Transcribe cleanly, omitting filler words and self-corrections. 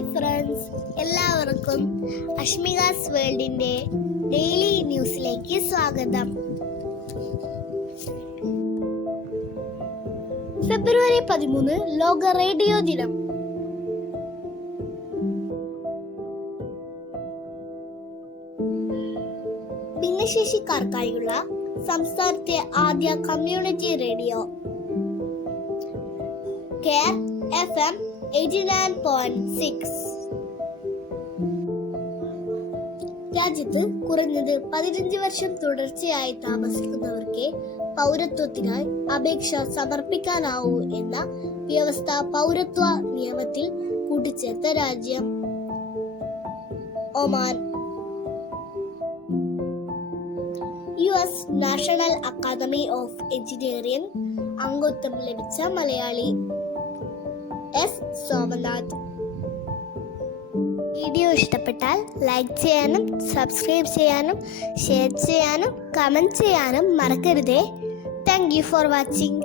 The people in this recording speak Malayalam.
ഹായ് ഫ്രണ്ട്സ്, എല്ലാവർക്കും അഷ്മികാസ് വേൾഡിന്റെ ഡെയിലി ന്യൂസിലേക്ക് സ്വാഗതം. ഫെബ്രുവരി 13 ലോക റേഡിയോ ദിനം. ഭിന്നശേഷിക്കാർക്കായുള്ള സംസ്ഥാനത്തെ ആദ്യ കമ്മ്യൂണിറ്റി റേഡിയോ കെയർ FM 89.6. രാജ്യത്ത് കുറഞ്ഞത് 15 വർഷം തുടർച്ചയായി താമസിക്കുന്നവർക്ക് പൗരത്വത്തിനായി അപേക്ഷ സമർപ്പിക്കാനാവൂ എന്ന വ്യവസ്ഥ പൗരത്വ നിയമത്തിൽ കൂട്ടിച്ചേർത്ത രാജ്യം Oman. US national academy of engineering അംഗത്വം ലഭിച്ച മലയാളി S. സോമനാഥ്. വീഡിയോ ഇഷ്ടപ്പെട്ടാൽ ലൈക്ക് ചെയ്യാനും സബ്സ്ക്രൈബ് ചെയ്യാനും ഷെയർ ചെയ്യാനും കമൻറ്റ് ചെയ്യാനും മറക്കരുതേ. Thank you for watching.